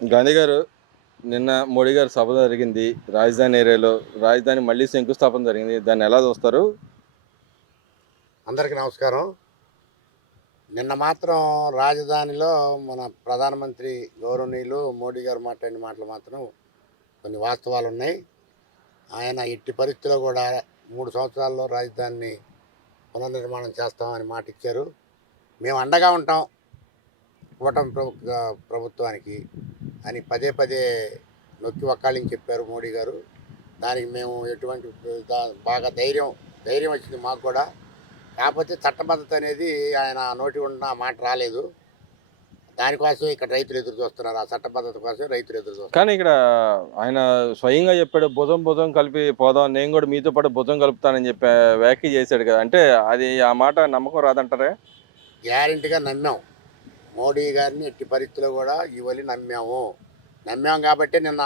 గాంధీ గారు నిన్న మోడీ గారి సభ జరిగింది రాజధాని ఏరియాలో. రాజధాని మళ్ళీ శంకుస్థాపన జరిగింది. దాన్ని ఎలా చూస్తారు? అందరికీ నమస్కారం. నిన్న మాత్రం రాజధానిలో మన ప్రధానమంత్రి గౌరవనీయులు మోడీ గారు మాట్లాడిన మాటలు మాత్రం కొన్ని వాస్తవాలు ఉన్నాయి. ఆయన ఎట్టి పరిస్థితుల్లో కూడా 3 సంవత్సరాల్లో రాజధానిని పునర్నిర్మాణం చేస్తామని మాట ఇచ్చారు. మేము అండగా ఉంటాం కూటమి ప్రభుత్వానికి అని పదే పదే నొక్కి వక్కాళించి చెప్పారు మోడీ గారు. దానికి మేము ఎటువంటి బాగా ధైర్యం వచ్చింది మాకు కూడా. కాకపోతే చట్టబద్ధత అనేది ఆయన నోటి ఉన్న మాట రాలేదు. దానికోసం ఇక్కడ రైతులు ఎదురు చూస్తున్నారు. ఆ చట్టబద్ధత కోసం రైతులు ఎదురు చూస్తున్నారు. కానీ ఇక్కడ ఆయన స్వయంగా చెప్పాడు, భుజం భుజం కలిపి పోదాం, నేను కూడా మీతో పాటు భుజం కలుపుతానని చెప్పి వ్యాఖ్య చేశాడు కదా. అంటే అది ఆ మాట నమ్మకం రాదంటారే? గ్యారెంటీగా నమ్మాం. మోడీ గారిని ఎట్టి పరిస్థితుల్లో కూడా ఇవలి నమ్మాం కాబట్టి నిన్న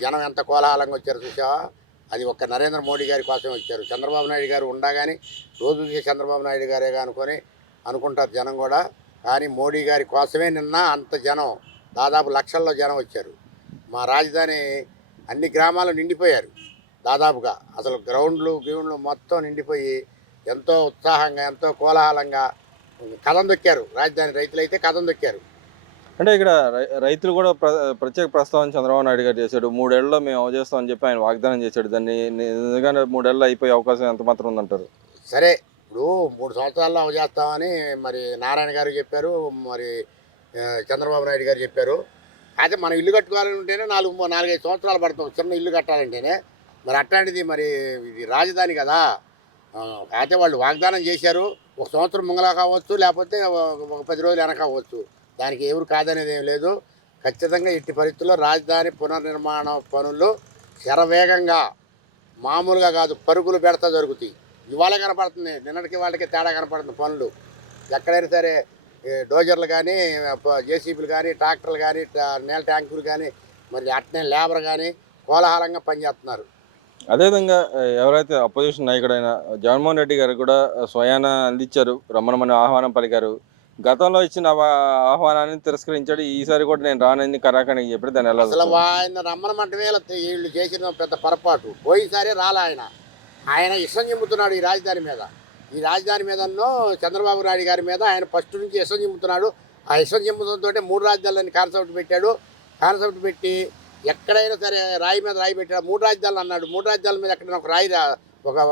జనం ఎంత కోలాహలంగా వచ్చారు చూసావా. అది ఒక్క నరేంద్ర మోడీ గారి కోసమే వచ్చారు. చంద్రబాబు నాయుడు గారు ఉండగానే రోజు చంద్రబాబు నాయుడు గారే అనుకుంటారు జనం కూడా. కానీ మోడీ గారి కోసమే నిన్న అంత జనం, దాదాపు లక్షల్లో జనం వచ్చారు. మా రాజధాని అన్ని గ్రామాలు నిండిపోయారు దాదాపుగా. అసలు గ్రౌండ్లు మొత్తం నిండిపోయి ఎంతో ఉత్సాహంగా ఎంతో కోలాహలంగా కథం దొక్కారు. రాజధాని రైతులైతే కథం దొక్కారు. అంటే ఇక్కడ రైతులు కూడా ప్రత్యేక ప్రస్తావన చంద్రబాబు నాయుడు గారు చేశాడు. 3 ఏళ్లలో మేము అవజేస్తామని చెప్పి ఆయన వాగ్దానం చేశాడు. దాన్ని నిజంగానే 3 ఏళ్లలో అయిపోయే అవకాశం ఎంత మాత్రం ఉందంటారు? సరే, ఇప్పుడు 3 సంవత్సరాల్లో అవజేస్తామని మరి నారాయణ గారు చెప్పారు, మరి చంద్రబాబు నాయుడు గారు చెప్పారు. అయితే మనం ఇల్లు కట్టుకోవాలని ఉంటేనే 4-5 సంవత్సరాలు పడతాం చిన్న ఇల్లు కట్టాలంటేనే. మరి అట్లాంటిది మరి ఇది రాజధాని కదా. అయితే వాళ్ళు వాగ్దానం చేశారు. 1 సంవత్సరం ముంగలా కావచ్చు, లేకపోతే ఒక 10 రోజులు వెనక కావచ్చు. దానికి ఎవరు కాదనేది ఏం లేదు. ఖచ్చితంగా ఎట్టి పరిస్థితుల్లో రాజధాని పునర్నిర్మాణ పనులు శరవేగంగా, మామూలుగా కాదు, పరుగులు పెడతా జరుగుతాయి. ఇవాళ కనపడుతుంది, నిన్నటికి వాళ్ళకి తేడా కనపడుతుంది పనులు. ఎక్కడైనా సరే డోజర్లు కానీ, జేసీబీలు కానీ, ట్రాక్టర్లు కానీ, నీళ్ళ ట్యాంకులు కానీ, మరి అట్నే లేబర్ కానీ కోలాహలంగా పనిచేస్తున్నారు. అదేవిధంగా ఎవరైతే అపోజిషన్ నాయకుడైన జగన్మోహన్ రెడ్డి గారు కూడా స్వయాన అందించారు, రమ్మనమని ఆహ్వానం పలికారు. గతంలో ఇచ్చిన ఆహ్వానాన్ని తిరస్కరించాడు. ఈసారి కూడా నేను రానని కరాఖండిగా చెప్పాడు. దాన్ని ఎలా అసలు ఆయన రమ్మనమంటమే వీళ్ళు చేసిన పెద్ద పొరపాటు. పోయినసారి ఆయన ఇష్టం చెందుతున్నాడు ఈ రాజధాని మీద. ఈ రాజధాని మీదనో చంద్రబాబు నాయుడు గారి మీద ఆయన ఫస్ట్ నుంచి ఇష్టం చెందుతున్నాడు. ఆ ఇష్టం చెందుతంతో 3 రాజధానులని కాన్సెప్ట్ పెట్టాడు. కాన్సెప్ట్ పెట్టి ఎక్కడైనా సరే రాయి మీద రాయి పెట్టాడు. 3 రాజధానులు అన్నాడు. 3 రాజధానుల మీద ఎక్కడైనా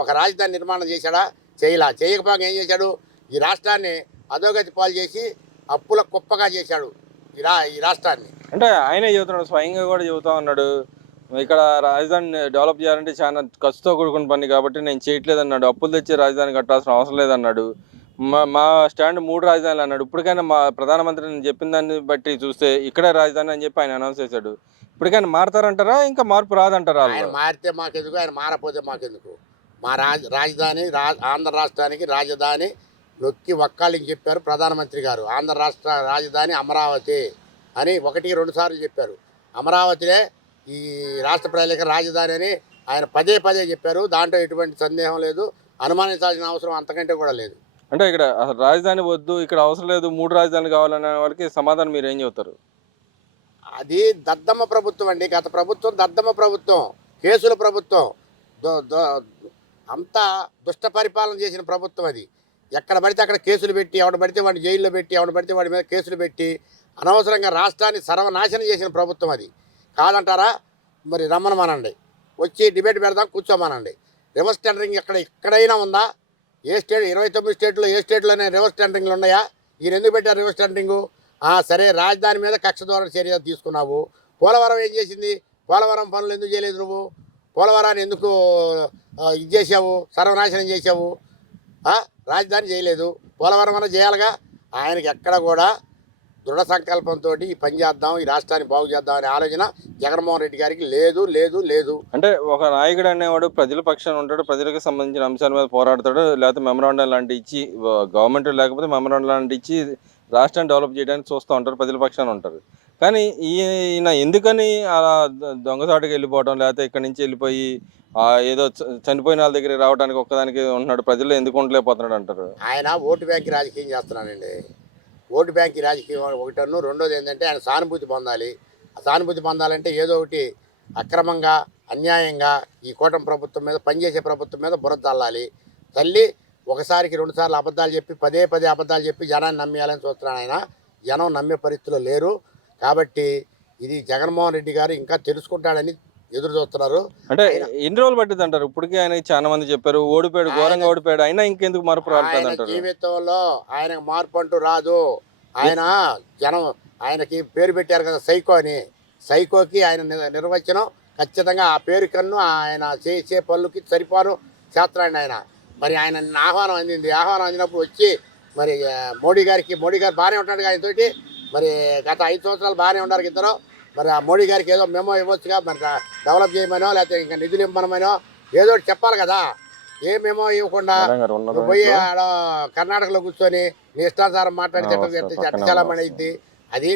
ఒక రాజధాని నిర్మాణం చేశాడా? చేయకపోగా ఏం చేశాడు? ఈ రాష్ట్రాన్ని అధోగతి పాలు చేసి అప్పుల కుప్పగా చేశాడు ఈ రాష్ట్రాన్ని. అంటే ఆయనే చెబుతున్నాడు, స్వయంగా కూడా చెబుతా ఉన్నాడు, ఇక్కడ రాజధాని డెవలప్ చేయాలంటే చాలా ఖర్చుతో కూడుకున్న పని కాబట్టి నేను చేయట్లేదన్నాడు. అప్పులు తెచ్చి రాజధాని కట్టాల్సిన అవసరం లేదన్నాడు. మా స్టాండ్ 3 రాజధానులు అన్నాడు. ఇప్పటికైనా మా ప్రధానమంత్రి నేను చెప్పిన దాన్ని బట్టి చూస్తే ఇక్కడే రాజధాని అని చెప్పి ఆయన అనౌన్స్ చేశాడు. ఇప్పటికైనా మారుతారంటారా? ఇంకా మార్పు రాదంటారా? ఆయన మారితే మాకెందుకు, ఆయన మారపోతే మాకెందుకు? మా రాజధాని ఆంధ్ర రాష్ట్రానికి రాజధాని నొక్కి వక్కాలికి చెప్పారు ప్రధానమంత్రి గారు. ఆంధ్ర రాష్ట్ర రాజధాని అమరావతి అని 1-2 సార్లు చెప్పారు. అమరావతినే ఈ రాష్ట్ర ప్రజలకు రాజధాని అని ఆయన పదే చెప్పారు. దాంట్లో ఎటువంటి సందేహం లేదు, అనుమానించాల్సిన అవసరం అంతకంటే కూడా లేదు. అంటే ఇక్కడ అసలు రాజధాని వద్దు, ఇక్కడ అవసరం లేదు, 3 రాజధానులు కావాలనే వాళ్ళకి సమాధానం మీరు ఏం చెబుతారు? అది దద్దమ్మ ప్రభుత్వం అండి. గత ప్రభుత్వం దద్దమ్మ ప్రభుత్వం, కేసుల ప్రభుత్వం, అంతా దుష్ట పరిపాలన చేసిన ప్రభుత్వం అది. ఎక్కడ పడితే అక్కడ కేసులు పెట్టి, ఎవడ పడితే వాడిని జైల్లో పెట్టి, ఎవడ పడితే వాడి మీద కేసులు పెట్టి అనవసరంగా రాష్ట్రాన్ని సర్వనాశనం చేసిన ప్రభుత్వం అది. కాదంటారా? మరి రమ్మనమానండి, వచ్చి డిబేట్ పెడదాం, కూర్చోమానండి. రివర్స్ టెండరింగ్ ఎక్కడైనా ఉందా? ఏ స్టేట్ 29 స్టేట్లో ఏ స్టేట్లోనే రివర్స్ టెండరింగ్లు ఉన్నాయా? ఈయన ఎందుకు పెట్టారు రివర్స్ టెండరింగు? సరే, రాజధాని మీద కక్ష ద్వారా చర్య తీసుకున్నావు. పోలవరం ఏం చేసింది? పోలవరం పనులు ఎందుకు చేయలేదు నువ్వు? పోలవరాన్ని ఎందుకు ఇది చేసావు, సర్వనాశనం చేసావు? రాజధాని చేయలేదు, పోలవరం అన్న చేయాలిగా. ఆయనకి ఎక్కడ కూడా దృఢ సంకల్పంతో ఈ పని చేద్దాం, ఈ రాష్ట్రాన్ని బాగు చేద్దాం అనే ఆలోచన జగన్మోహన్ రెడ్డి గారికి లేదు. అంటే ఒక నాయకుడు అనేవాడు ప్రజల పక్షాన ఉంటాడు, ప్రజలకు సంబంధించిన అంశాల మీద పోరాడతాడు, లేకపోతే మెమరాండం లాంటి ఇచ్చి, గవర్నమెంట్ లేకపోతే మెమరాండం లాంటి ఇచ్చి రాష్ట్రాన్ని డెవలప్ చేయడానికి చూస్తూ ఉంటారు, ప్రజల పక్షాన ఉంటారు. కానీ ఈయన ఎందుకని అలా దొంగసాటుకు వెళ్ళిపోవడం, లేకపోతే ఇక్కడి నుంచి వెళ్ళిపోయి ఏదో చనిపోయిన వాళ్ళ దగ్గర రావడానికి ఒక్కదానికి ఉంటున్నాడు, ప్రజల్లో ఎందుకు ఉండలేకపోతున్నాడు అంటారు? ఆయన ఓటు బ్యాంక్ రాజకీయం చేస్తున్నాడండి. ఓటు బ్యాంక్ రాజకీయం ఒకటన్ను. రెండోది ఏంటంటే ఆయన సానుభూతి పొందాలి. సానుభూతి పొందాలంటే ఏదో ఒకటి అక్రమంగా అన్యాయంగా ఈ కూటమి ప్రభుత్వం మీద పనిచేసే ప్రభుత్వం మీద బురద చల్లాలి. తల్లి ఒకసారికి 2 సార్లు అబద్ధాలు చెప్పి పదే పదే అబద్ధాలు చెప్పి జనాన్ని నమ్మేయాలని చూస్తున్నాడు ఆయన. జనం నమ్మే పరిస్థితిలో లేరు. కాబట్టి ఇది జగన్మోహన్ రెడ్డి గారు ఇంకా తెలుసుకుంటాడని ఎదురు చూస్తున్నారు. అంటే ఎన్ని రోజులు పట్టింది అంటారు? ఇప్పటికే ఆయన చాలా మంది చెప్పారు ఓడిపోయాడు, ఘోరంగా ఓడిపోయాడు, అయినా ఇంకెందుకు మార్పు రాలేదు ఆయన అంటారు. జీవితంలో ఆయనకు మార్పు అంటూ రాదు. ఆయన జనం ఆయనకి పేరు పెట్టారు కదా సైకో అని. సైకోకి ఆయన నిర్వచనం ఖచ్చితంగా ఆ పేరు కన్ను ఆయన చేసే పనులకి సరిపోను చేస్తున్నాడు ఆయన. మరి ఆయన ఆహ్వానం అందింది. ఆహ్వానం అందినప్పుడు వచ్చి మరి మోడీ గారు బాగానే ఉంటాడు ఆయనతోటి. మరి గత 5 సంవత్సరాలు బాగానే ఉన్నారు ఇద్దరు. మరి ఆ మోడీ గారికి ఏదో మెమో ఇవ్వచ్చుగా, మరి డెవలప్ చేయమనో లేకపోతే ఇంకా నిధులు ఇవ్వమనో ఏదో ఒకటి చెప్పాలి కదా. ఏ మెమో ఇవ్వకుండా నువ్వు పోయి ఆడ కర్ణాటకలో కూర్చొని నీ ఇష్టానుసారం మాట్లాడితే చట్టచాలమని అయింది. అది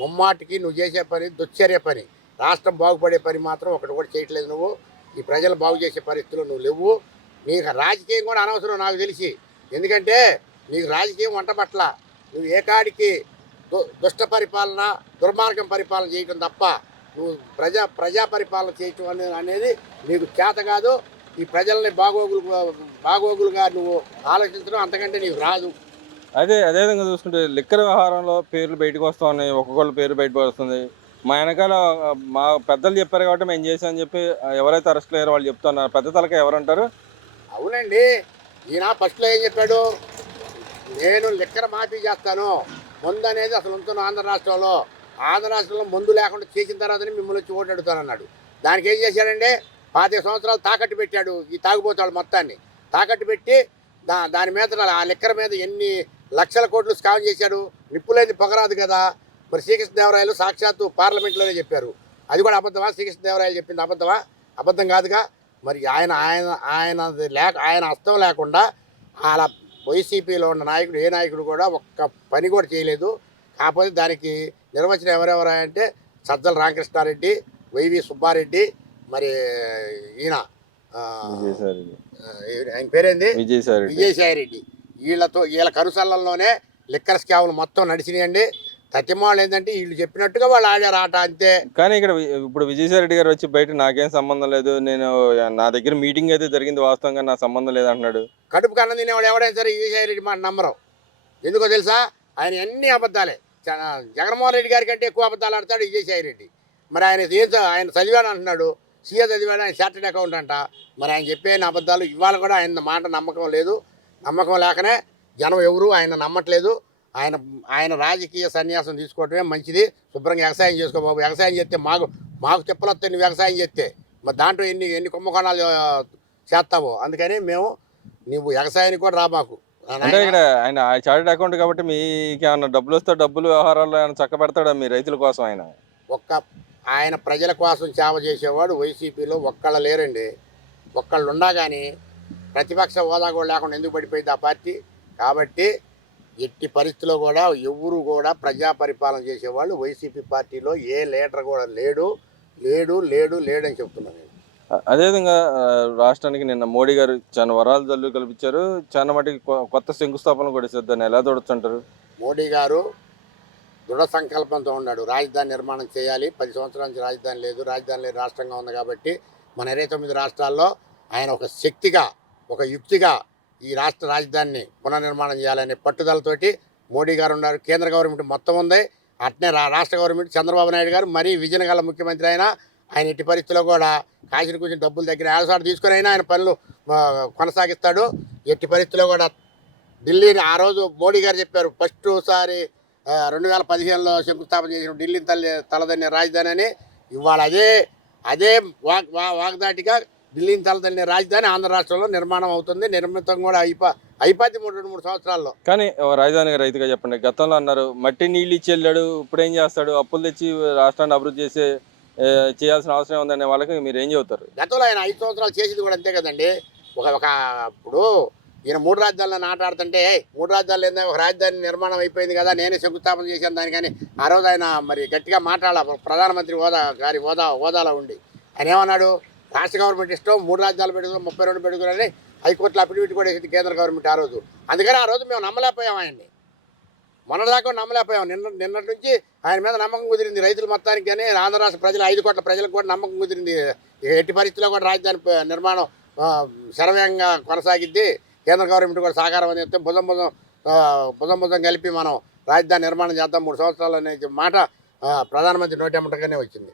ముమ్మాటికి నువ్వు చేసే పని దుశ్చర్య పని. రాష్ట్రం బాగుపడే పని మాత్రం ఒకటి కూడా చేయట్లేదు నువ్వు. ఈ ప్రజలు బాగు చేసే పరిస్థితులు నువ్వు లేవు. నీకు రాజకీయం కూడా అనవసరం నాకు తెలిసి. ఎందుకంటే నీకు రాజకీయం వంట పట్ల నువ్వు ఏకాడికి దుష్ట పరిపాలన దుర్మార్గం పరిపాలన చేయటం తప్ప నువ్వు ప్రజా పరిపాలన చేయటం అనేది నీకు చేత కాదు. ఈ ప్రజల్ని బాగోగులుగా నువ్వు ఆలోచించడం అంతకంటే నీకు రాదు. అదేవిధంగా చూసుకుంటే లిక్కర్ వ్యవహారంలో పేర్లు బయటకు వస్తూ ఉన్నాయి, ఒక్కొక్కళ్ళు పేరు బయటకు వస్తుంది. మా వెనకాల మా పెద్దలు చెప్పారు కాబట్టి మేము చేసామని చెప్పి ఎవరైతే అరెస్ట్ అయ్యారో వాళ్ళు చెప్తున్నారు. పెద్ద తలక ఎవరంటారు? అవునండి, ఈయన ఫస్ట్లో ఏం చెప్పాడు, నేను లిక్కర్ మాఫీ చేస్తాను, మందు అనేది అసలు ఉంటున్న ఆంధ్ర రాష్ట్రంలో మందు లేకుండా చేసిన తర్వాతనే మిమ్మల్ని వచ్చి ఓటు అడుగుతానన్నాడు. దానికి ఏం చేశాడంటే 25 సంవత్సరాలు తాకట్టు పెట్టాడు. ఈ తాగుబోతాడు మొత్తాన్ని తాకట్టు పెట్టి దాని మీద ఆ లిక్కర్ మీద ఎన్ని లక్షల కోట్లు స్కామ్ చేశాడు. నిప్పులేని పొగరాదు కదా. మరి శ్రీకృష్ణదేవరాయలు సాక్షాత్తు పార్లమెంట్లోనే చెప్పారు. అది కూడా అబద్ధమా? శ్రీకృష్ణదేవరాయలు చెప్పింది అబద్ధమా? అబద్ధం కాదుగా. మరి ఆయన హస్తం లేకుండా అలా వైసీపీలో ఉన్న నాయకుడు ఏ నాయకుడు కూడా ఒక్క పని కూడా చేయలేదు. కాకపోతే దానికి నిర్వచనం ఎవరెవరంటే సజ్జల రామకృష్ణారెడ్డి, వైవి సుబ్బారెడ్డి, మరి ఈయన ఆయన పేరేంది విజయసాయిరెడ్డి. వీళ్ళ కరుసల్లంలోనే లిక్కర్ స్కాములు మొత్తం నడిచినాయండి. తత్యమాళ్ళు ఏంటంటే వీళ్ళు చెప్పినట్టుగా వాళ్ళు ఆడారు ఆట అంతే. కానీ ఇక్కడ ఇప్పుడు విజయసాయిరెడ్డి గారు వచ్చి బయట నాకేం సంబంధం లేదు, నేను నా దగ్గర మీటింగ్ అయితే జరిగింది వాస్తవంగా నా సంబంధం లేదు అంటున్నాడు. కడుపు కన్న తినేవాడు ఎవడైనా సరే విజయసాయిరెడ్డి మాట నమ్మరు. ఎందుకో తెలుసా? ఆయన అన్ని అబద్ధాలే. జగన్మోహన్ రెడ్డి గారి కంటే ఎక్కువ అబద్ధాలు ఆడతాడు విజయసాయిరెడ్డి. మరి ఆయన చదివాడు అంటున్నాడు, సీఏ చదివాడు, ఆయన చార్టెడ్ అకౌంట్ అంట. మరి ఆయన చెప్పే అబద్ధాలు ఇవాళ కూడా ఆయన మాట నమ్మకం లేదు. నమ్మకం లేకనే జనం ఎవరు ఆయన నమ్మట్లేదు. ఆయన రాజకీయ సన్యాసం తీసుకోవటమే మంచిది. శుభ్రంగా వ్యవసాయం చేసుకో బాబు. వ్యవసాయం చేస్తే మాకు తిప్పలొస్తాయి. నువ్వు వ్యవసాయం చేస్తే మరి దాంట్లో ఎన్ని కుంభకోణాలు చేస్తావో. అందుకని నువ్వు వ్యవసాయానికి కూడా రా మాకు. అంటే ఇక్కడ ఆయన చార్టెడ్ అకౌంట్ కాబట్టి మీకు ఏమన్నా డబ్బులు వస్తే డబ్బులు వ్యవహారాల్లో ఆయన చక్క పెడతాడా మీ రైతుల కోసం? ఆయన ప్రజల కోసం సేవ చేసేవాడు వైసీపీలో ఒక్కళ్ళు లేరండి. ఒక్కళ్ళు ఉన్నా కానీ ప్రతిపక్ష హోదా కూడా లేకుండా ఎందుకు పడిపోయింది ఆ పార్టీ? కాబట్టి ఎట్టి పరిస్థితిలో కూడా ఎవరు కూడా ప్రజా పరిపాలన చేసేవాళ్ళు వైసీపీ పార్టీలో ఏ లీడర్ కూడా లేడని చెప్తున్నాను నేను. అదేవిధంగా రాష్ట్రానికి నిన్న మోడీ గారు చాలా వరాలు జల్లు కల్పించారు. చాలా మటుకు కొత్త శంకుస్థాపన కూడా ఇస్తారు. దాన్ని ఎలా చూడొచ్చంటారు? మోడీ గారు దృఢ సంకల్పంతో ఉన్నాడు. రాజధాని నిర్మాణం చేయాలి. 10 సంవత్సరాల నుంచి రాజధాని లేని రాష్ట్రంగా ఉంది. కాబట్టి మన 29 రాష్ట్రాల్లో ఆయన ఒక శక్తిగా ఒక యుక్తిగా ఈ రాష్ట్ర రాజధానిని పునర్నిర్మాణం చేయాలనే పట్టుదలతోటి మోడీ గారు ఉన్నారు. కేంద్ర గవర్నమెంట్ మొత్తం ఉంది. అట్నే రాష్ట్ర గవర్నమెంట్ చంద్రబాబు నాయుడు గారు మరీ విజన్ గల ముఖ్యమంత్రి ఆయన ఎట్టి పరిస్థితుల్లో కూడా కాసిన కొంచెం డబ్బులు దగ్గర ఏడాది తీసుకుని అయినా ఆయన పనులు కొనసాగిస్తాడు. ఎట్టి పరిస్థితుల్లో కూడా ఢిల్లీని ఆ రోజు మోడీ గారు చెప్పారు, ఫస్ట్ సారి 2015లో శంకుస్థాపన చేసిన ఢిల్లీని తలదన్నే రాజధాని అని. ఇవాళ అదే వాగ్దాటిగా ఢిల్లీని తలదన్నే రాజధాని ఆంధ్ర రాష్ట్రంలో నిర్మాణం అవుతుంది. నిర్మితం కూడా అయిపోద్ది 2-3 సంవత్సరాల్లో. కానీ రాజధాని రైతుగా చెప్పండి, గతంలో అన్నారు మట్టి నీళ్ళు ఇచ్చి వెళ్ళాడు, ఇప్పుడు ఏం చేస్తాడు? అప్పులు తెచ్చి రాష్ట్రాన్ని అభివృద్ధి చేయాల్సిన అవసరం ఉందనే వాళ్ళకి మీరు ఏం చెబుతారు? గతంలో ఆయన 5 సంవత్సరాలు చేసేది కూడా అంతే కదండి. ఇప్పుడు ఈయన 3 రాజధానులను ఆటాడుతుంటే 3 రాజధానులు ఏందా, ఒక రాజధాని నిర్మాణం అయిపోయింది కదా, నేనే శంకుస్థాపన చేశాను దానికని ఆ రోజు ఆయన మరి గట్టిగా మాట్లాడాలి. ప్రధానమంత్రి హోదాలో ఉండి ఆయన ఏమన్నాడు, రాష్ట్ర గవర్నమెంట్ ఇష్టం 3 రాజధానులు పెట్టుకుని 32 పెట్టుకుని హైకోర్టులో అఫిడవిట్ కూడా వేసింది కేంద్ర గవర్నమెంట్ ఆ రోజు. అందుకని ఆ రోజు మేము నమ్మలేకపోయాం ఆయన్ని. మొన్నటిదాకా నమ్మలేకపోయాం. నిన్నటి నుంచి ఆయన మీద నమ్మకం కుదిరింది రైతులు మొత్తానికి, కానీ ఆంధ్ర రాష్ట్ర ప్రజలు 5 కోట్ల ప్రజలకు కూడా నమ్మకం కుదిరింది. ఇక ఎట్టి పరిస్థితుల్లో కూడా రాజధాని నిర్మాణం శరవేగంగా కొనసాగిద్ది. కేంద్ర గవర్నమెంట్ కూడా సహకారం అని చెప్తే భుజం భుజం కలిపి మనం రాజధాని నిర్మాణం చేద్దాం 3 సంవత్సరాలు అనే మాట ప్రధానమంత్రి నోటెమ్మటగానే వచ్చింది.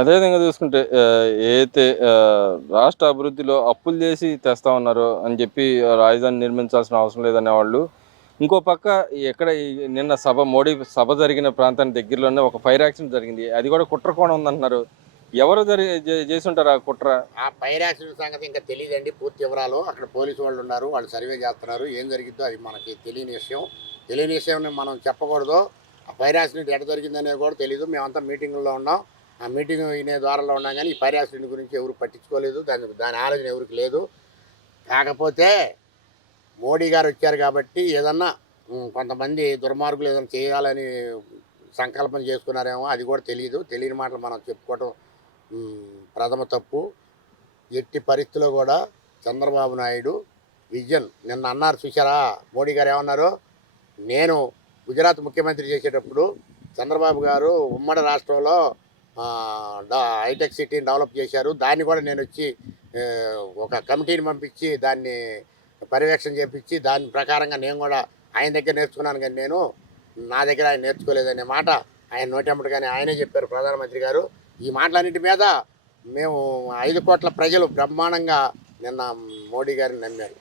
అదేవిధంగా చూసుకుంటే ఏదైతే రాష్ట్ర అభివృద్ధిలో అప్పులు చేసి తెస్తా ఉన్నారో అని చెప్పి రాజధాని నిర్మించాల్సిన అవసరం లేదనే వాళ్ళు, ఇంకో పక్క నిన్న మోడీ సభ జరిగిన ప్రాంతానికి దగ్గరలోనే ఒక ఫైర్ యాక్సిడెంట్ జరిగింది. అది కూడా కుట్ర కోణం ఉందంటున్నారు. ఎవరు చేసి ఉంటారు ఆ కుట్ర? ఆ ఫైర్ యాక్సిడెంట్ సంగతి ఇంకా తెలియదండి, పూర్తి వివరాలు. అక్కడ పోలీసు వాళ్ళు ఉన్నారు, వాళ్ళు సర్వే చేస్తున్నారు. ఏం జరిగిద్దో అది మనకి తెలియని విషయం మనం చెప్పకూడదు. ఆ ఫైర్ యాక్సిడెంట్ ఎక్కడ జరిగిందనేది కూడా తెలియదు. మేమంతా మీటింగుల్లో ఉన్నాం, ఆ మీటింగ్ వినే ద్వారాలో ఉన్నాం, కానీ ఈ ఫైర్ యాక్సిడెంట్ గురించి ఎవరు పట్టించుకోలేదు. దాని ఆలోచన ఎవరికి లేదు. కాకపోతే మోడీ గారు వచ్చారు కాబట్టి ఏదన్నా కొంతమంది దుర్మార్గులు ఏదైనా చేయాలని సంకల్పం చేసుకున్నారేమో, అది కూడా తెలియదు. తెలియని మాటలు మనం చెప్పుకోవటం ప్రథమ తప్పు. ఎట్టి పరిస్థితిలో కూడా చంద్రబాబు నాయుడు విజన్ నిన్న అన్నారు చూసారా, మోడీ గారు ఏమన్నారు, నేను గుజరాత్ ముఖ్యమంత్రి చేసేటప్పుడు చంద్రబాబు గారు ఉమ్మడి రాష్ట్రంలో హైటెక్ సిటీని డెవలప్ చేశారు, దాన్ని కూడా నేను వచ్చి ఒక కమిటీని పంపించి దాన్ని పర్యవేక్షణ చేపించి దాని ప్రకారంగా నేను కూడా ఆయన దగ్గర నేర్చుకున్నాను, కానీ నా దగ్గర ఆయన నేర్చుకోలేదనే మాట ఆయన నోటెమ్మటగానే ఆయనే చెప్పారు ప్రధానమంత్రి గారు. ఈ మాటలన్నింటి మీద మేము 5 కోట్ల ప్రజలు బ్రహ్మాండంగా నిన్న మోడీ గారిని నమ్మారు.